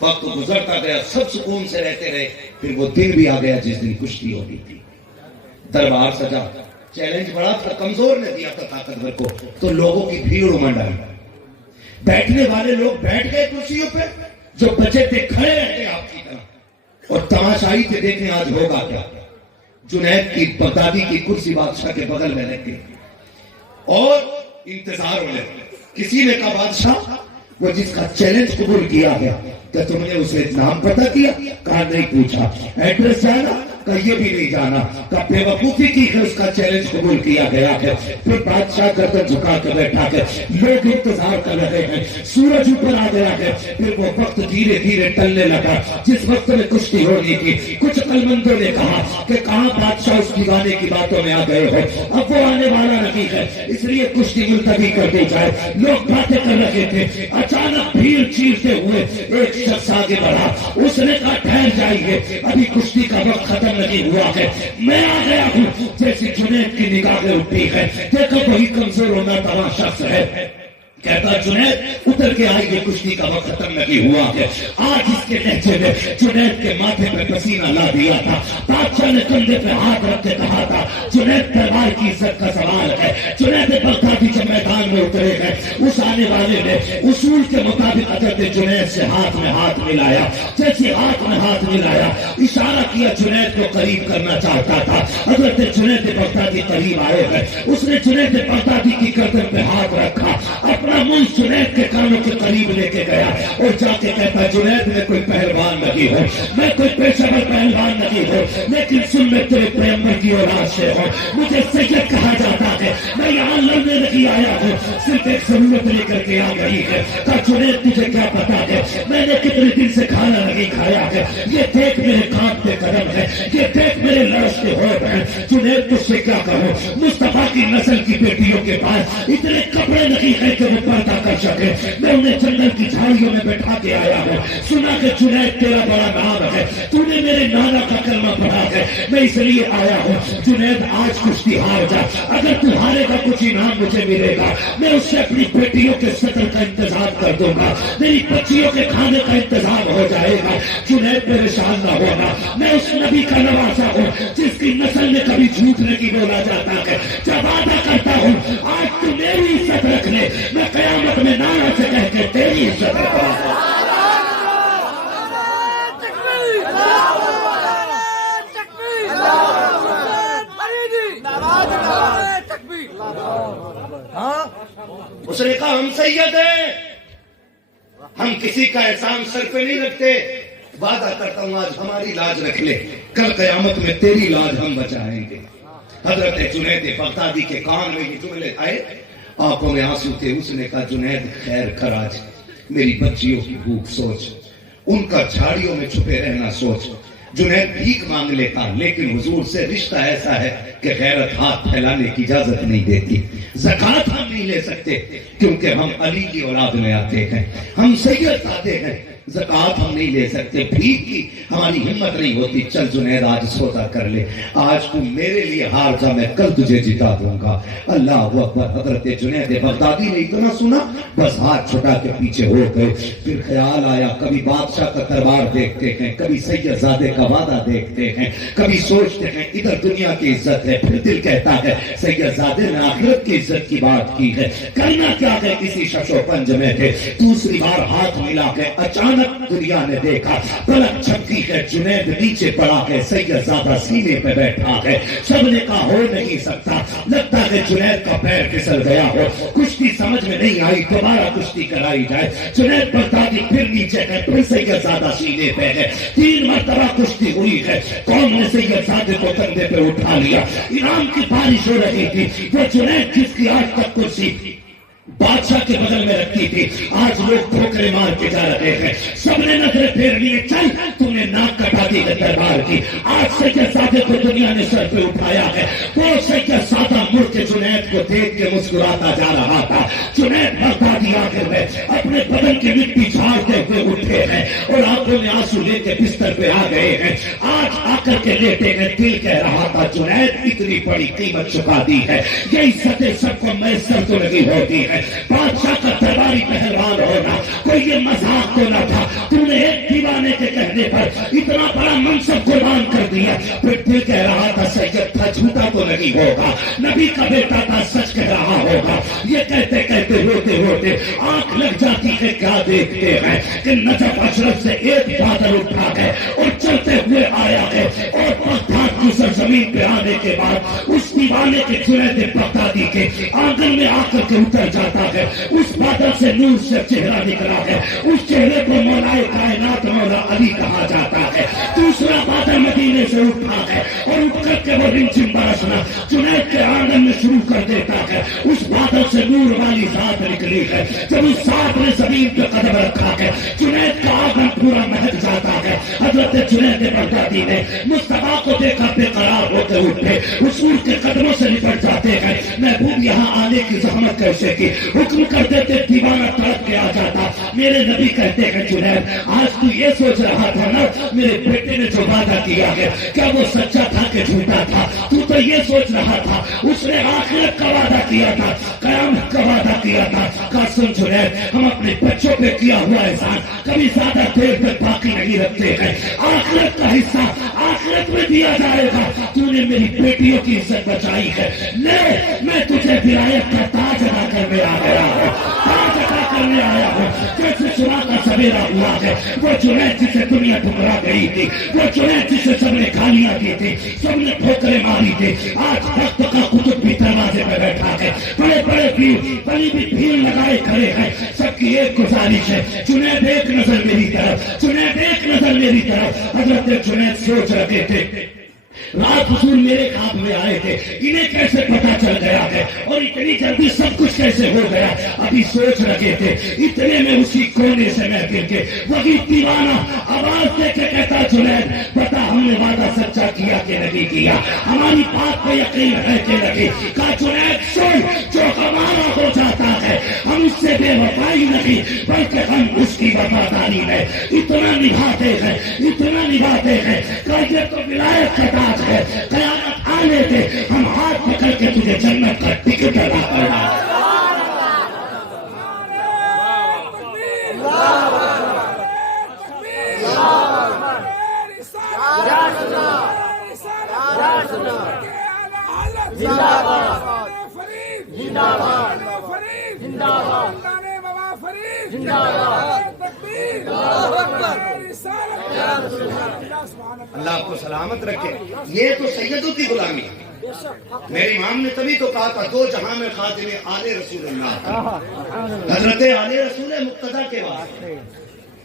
وقت گزرتا گیا، سب سکون سے رہتے رہے. پھر وہ دن بھی آ گیا جس دن کشتی ہونی تھی. دربار سجا، چیلنج بڑا تھا، کمزور نے دیا تھا طاقتور کو، تو لوگوں کی بھیڑ امنڈ آئی. بیٹھنے والے لوگ بیٹھ گئے کرسیوں پہ، جو بچے تھے کھڑے رہتے آپ کی طرح اور تماشائی تھے دیکھیں آج ہوگا کیا. جنید کی بغدادی کی کرسی بادشاہ کے بغل میں رکھ گئی اور انتظار ہونے لگا. کسی نے کہا بادشاہ وہ جس کا چیلنج قبول کیا گیا کہ تم نے اسے نام پتہ کیا؟ کہا نہیں پوچھا. ایڈریس جانا؟ کہ یہ بھی نہیں جانا. کہ بے وقوفی کی کہ اس کا چیلنج قبول کیا گیا ہے. پھر بادشاہ گردن جھکا کے بیٹھا ہے، لوگ انتظار کر رہے ہیں. سورج اوپر آ گیا ہے. پھر وہ وقت دھیرے دھیرے ٹلنے لگا جس وقت میں کشتی ہونی تھی. کچھ عقلمندوں نے کہا کہ کہاں بادشاہ اس دیوانے کی باتوں میں آ گئے ہو، اب وہ آنے والا نہیں ہے، اس لیے کشتی ملتوی کر دی جائے. لوگ باتیں کر رہے تھے، اچانک بھیڑ چیرتے ہوئے ایک شخص آگے بڑھا. اس نے کہا ٹھہر جائیے، ابھی کشتی کا وقت ختم نہیں ہوا ہے، میں آ گیا ہوں. جیسی جنید کی نگاہیں اٹھی ہے، دیکھو وہی کمزور و ناتواں شخص ہے. کہتا جنید اتر کے آئیے، کشتی کا وقت ختم نہیں ہوا ہے. آج اس کے لہجے میں جنید کے ماتھے پہ پسینہ لا دیا تھا. بادشاہ نے کندھے پہ ہاتھ رکھ کے کہا تھا جنید دربار کی عزت کا سوال ہے. جنید بغدادی جب میدان میں اترے ہیں، اس آنے والے نے اصول کے مطابق حضرت جنید سے ہاتھ میں ہاتھ ملایا. جیسے ہاتھ میں ہاتھ ملایا، اشارہ کیا جنید کو قریب کرنا چاہتا تھا. حضرت جنید بغدادی قریب آئے ہیں. اس نے جنید بغدادی کی گردن پہ ہاتھ رکھا، اپنا منہ جنید کے کانوں کے قریب لے کے گیا اور جا کے کہتا جنید میں کوئی پہلوان نہیں ہوں، میں کوئی پیشہ ور پہلوان نہیں ہوں، لیکن سن میں تیرے پیغمبر کی اولاد سے ہوں، مجھے سید کہا جاتا ہے. میں یہاں لڑنے نہیں آیا ہوں، صرف ایک ضرورت لے کر کے آ گئی ہے. کہا جنید تجھے کیا پتا ہے میں نے کتنے دن سے کھانا نہیں کھایا ہے، یہ دیکھ میرے کانپتے قدم ہے، یہ دیکھ میرے لرزتے ہونٹ ہیں. جنید تجھ سے کیا کہوں، مصطفیٰ کی نسل کی بیٹیوں کے پاس اتنے کپڑے نہیں ہے کہ وہ پردہ کر سکے. میں انہیں جنگل کی جھاڑیوں میں بیٹھا کے آیا ہوں. سنا کہ جنید تیرا بڑا نام ہے، تو نے میرے نانا کا کلمہ پڑھا ہے، میں اس لیے آیا ہوں. جنید آج کشتی ہار جا، اگر تو ہارے گا کچھ انعام مجھے ملے گا. میں اس سے اپنی بیٹیوں کے سطر کا انتظام کر دوں گا، میری بچیوں کے کھانے کا انتظام ہو جائے گا. جنید پریشان نہ ہونا، میں اس نبی کا نواسا ہوں جس کی نسل میں کبھی جھوٹ نہیں بولا جاتا ہے. جب وعدہ کرتا ہوں آج تو میری عزت رکھ لے، میں قیامت میں نانا سے کہہ کے تیری عزت رکھوں گا. اس نے کہا ہم سید ہیں، ہم کسی کا احسان سر پہ نہیں رکھتے. وعدہ کرتا ہوں آج ہماری لاج رکھ لے، کل قیامت میں تیری لاج ہم بچائیں گے. حضرت جنید بغدادی کے کان میں یہ جملے آئے، آنکھوں میں آنسو تھے. اس نے کہا جنید خیر کر، آج میری بچیوں کی بھوک سوچ، ان کا جھاڑیوں میں چھپے رہنا سوچ. جنید بھیک مانگ لیتا، لیکن حضور سے رشتہ ایسا ہے کہ غیرت ہاتھ پھیلانے کی اجازت نہیں دیتی. زکوٰۃ ہم نہیں لے سکتے کیونکہ ہم علی کی اولاد میں آتے ہیں، ہم سید آتے ہیں. زکوٰۃ ہم نہیں لے سکتے، بھیک کی ہماری ہمت نہیں ہوتی. چل جنید آج سودا کر لے، آج تو میرے لیے ہار جا، میں کل تجھے جتا دوں گا. اللہ اکبر. حضرت جنید بغدادی نے اتنا سنا بس ہاتھ چھٹا کے پیچھے ہو گئے. پھر خیال آیا کبھی بادشاہ کا دربار دیکھتے ہیں، کبھی سید زادے کا وعدہ دیکھتے ہیں، کبھی سوچتے ہیں ادھر دنیا کی عزت ہے، پھر دل کہتا ہے سید زادے نے آخرت کی عزت کی بات کی ہے، کرنا کیا ہے کسی شش و پنج میں تھے. دوسری بار ہاتھ ملا کے اچانک دنیا نے دیکھا پلک جھپکی ہے، جنید نیچے پڑا ہے، سید زادہ سینے پہ بیٹھا ہے. سب نے کہا ہو نہیں سکتا، لگتا ہے جنید کا پیر پھسل گیا ہو. کشتی سمجھ میں نہیں آئی، دوبارہ کشتی کرائی جائے. جنید بغدادی پھر نیچے ہے، پھر سید زادہ سینے پہ ہے. 3 مرتبہ کشتی ہوئی ہے. قوم نے سید زادے کو کندھے پہ اٹھا لیا. انعام کی بارش ہو رہی تھی. وہ جنید جس کی آج تک کرسی بادشاہ کے بغل میں رکھی تھی، آج لوگ ٹھوکرے مار کے جا رہے ہیں. سب نے نظریں پھیر لیے، چل تم نے ناک کٹا دی ہے دربار کی. آج سید زادے کو دنیا نے سر پہ اٹھایا ہے. وہ سید زادہ مڑ کے جنید کو دیکھ کے مسکراتا جا رہا تھا. جنید بغدادی آخر میں اپنے بدن کی مٹی جھاڑتے ہوئے اٹھے ہیں اور آنکھوں میں آنسو لے کے بستر پہ آ گئے ہیں. آج آ کر کے لیٹے ہیں، دل کہہ رہا تھا جنید اتنی بڑی قیمت چکا دی ہے، یہ عزتیں سب کو میسر تو نہیں ہوتی ہے. بادشاہ کا دربار درباری پہلوان ہونا کوئی یہ مذاق تو نہ تھا. تم نے ایک دیوانے کے کہنے پر اتنا بڑا منصب قربان کر دیا. پھر دل کہہ رہا تھا سید تھا جھوٹا تو نہیں ہوگا, نبی کا بیٹا تھا سچ کہہ رہا ہوگا. یہ کہتے کہتے روتے روتے آنکھ لگ جاتی ہے. کیا دیکھتے ہیں کہ نجف اشرف سے ایک بادل اٹھا ہے اور چلتے ہوئے آیا ہے, اور بغداد کی سرزمین پہ آنے کے بعد اس دیوانے کے جنید بغدادی کے آنگن میں آ کر کے اتر جاتا ہے. اس بادل سے نور سے چہرہ نکلا ہے, اس چہرے کو مولائے کائنات مولا علی کہا جاتا ہے. دوسرا بادل مدینے سے اٹھا ہے اور اٹھ کر کے وہ رمجم برسنا جنید کے آنگن میں شروع کر دیتا ہے. اس بادل سے نور والی ذات نکلی ہے. جب اس ذات نے زمین پہ قدم رکھا ہے جنید کا آنگن پورا مہک جاتا ہے. حضرت جنید بغدادی نے مصطفیٰ کو دیکھا بے قرار ہوتے اٹھے, حضور کے قدموں سے نپٹ جاتے ہیں. محبوب یہاں آنے کی زحمت کیسے کی, حکم کر دیتے دیوانہ تڑپ کے آ جاتا. میرے نبی کہتے ہیں جنید آج تو یہ سوچ رہا تھا نا میرے بیٹے نے جو وعدہ کیا ہے کیا وہ سچا تھا کہ جھوٹا تھا. تو یہ سوچ رہا تھا اس نے آخرت کا وعدہ کیا تھا, قیامت کا وعدہ کیا تھا. قسم جنید ہم اپنے بچوں پہ کیا ہوا احسان کبھی زیادہ دیر تک باقی نہیں رکھتے ہیں. آخرت کا حصہ آخرت میں دیا جائے گا. تو نے میری بیٹیوں کی عزت بچائی ہے, لے میں تجھے ولایت کا تاج ادا کرنے آ گیا ہوں, تاج ادا کرنے آیا ہوں. جیسے صبح کا سویرا ہوا ہے وہ جنید جسے دنیا ٹھکرا گئی تھی, وہ جنید جسے سب نے گالیاں دی تھی, سب نے ٹھوکریں ماری تھی, آج وقت کا قطب بھی دروازے پہ بیٹھا ہے. بڑے بڑے بڑی بھی بھیڑ لگائے کھڑے ہیں. سب کی ایک گزارش ہے جنید ایک نظر میری طرف, جنید ایک نظر میری طرف. حضرت جنید سوچ رہے تھے رات حضور میرے خواب میں آئے تھے, انہیں کیسے پتا چل گیا ہے اور اتنی جلدی سب کچھ کیسے ہو گیا. ابھی سوچ رکھے تھے اتنے میں اسی کونے سے محفل کے وہی دیوانہ آواز دے کے کہتا جنید بتا ہم نے وعدہ سچا کیا کہ نہیں کیا, ہماری بات پہ یقین ہے کہ نہیں. کہا جنید سن جو ہمارا ہو جاتا ہے ہم اس سے بے وفائی نہیں بلکہ ہم اس کی وفاداری میں اتنا نبھاتے ہیں, اتنا نبھاتے ہیں. کہا یہ تو ولایت کا تاج ہے, قیامت آنے دے ہم ہاتھ پکڑ کے تجھے جنت کا ٹکٹ ادا کرنا. اللہ آپ کو سلامت رکھے. یہ تو سیدوں کی غلامی ہے. میرے امام نے تبھی تو کہا تھا دو جہاں میں خادم آل رسول اللہ, حضرت آل رسول مقتدی کے واسطے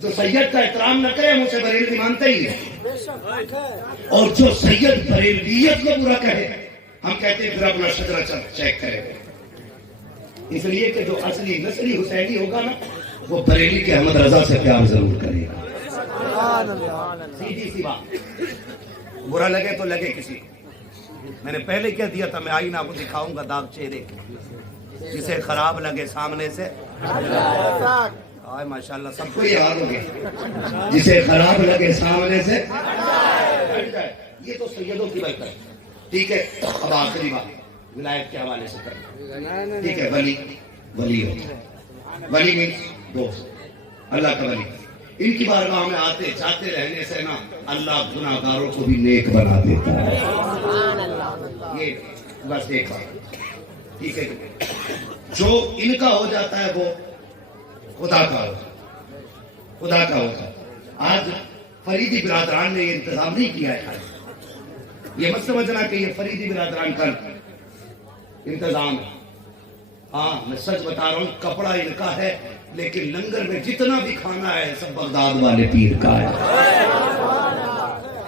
جو سید کا احترام نہ کرے ہم اسے بریلوی مانتے ہی ہیں, اور جو سید بریلویت کو برا کہے ہم کہتے ہیں پھر اپنا شجرہ چیک کرے. اس لیے کہ جو اصلی نسلی حسینی ہوگا نا وہ بریلی کے احمد رضا سے پیار ضرور کرے گا. سیدھی سی بات, برا لگے تو لگے کسی کو. میں نے پہلے کہہ دیا تھا میں آئینہ کو دکھاؤں گا داغ چہرے کے, جسے خراب لگے سامنے سے ماشاءاللہ سب کو یہ یاد ہو گیا, جسے خراب لگے سامنے سے. یہ تو سیدوں کی برکت. ٹھیک ہے, اب آخری بات ولایت کے حوالے سے کریں. ٹھیک ہے, ولی ہو, ولی مینس دوست, اللہ کا ولی. ان کی بارگاہ میں آتے جاتے رہنے سے نا اللہ گناہگاروں کو بھی نیک بنا دیتا ہے. یہ بس ایک بات. ٹھیک ہے, جو ان کا ہو جاتا ہے وہ خدا کا ہوتا ہے, خدا کا ہوتا ہے. آج فریدی برادران نے یہ انتظام نہیں کیا ہے. یہ مت سمجھنا کہ یہ فریدی برادران کا انتظام ہے. ہاں میں سچ بتا رہا ہوں, کپڑا ان کا ہے لیکن لنگر میں جتنا بھی کھانا ہے سب بغداد والے پیر کا ہے.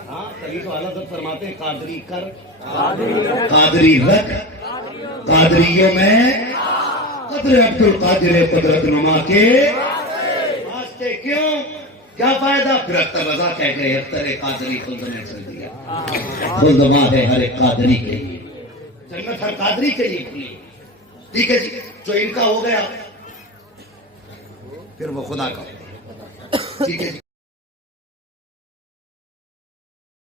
ہاں تبھی تو اعلیٰ حضرت فرماتے ہیں قادری کر قادری رکھ, قادریوں میں قدر عبد القادر قدرت نما کے واسطے. کیوں, کیا فائدہ؟ پھر اختر رضا کہہ گئے اختر قادری خلد نے چل دیا, خلد ماں ہے ہر ایک قادری کے لیے, جنت ہر قادری کے لیے کھلی. ٹھیک ہے جی, جو ان کا ہو گیا پھر وہ خدا کا. ٹھیک ہے جی.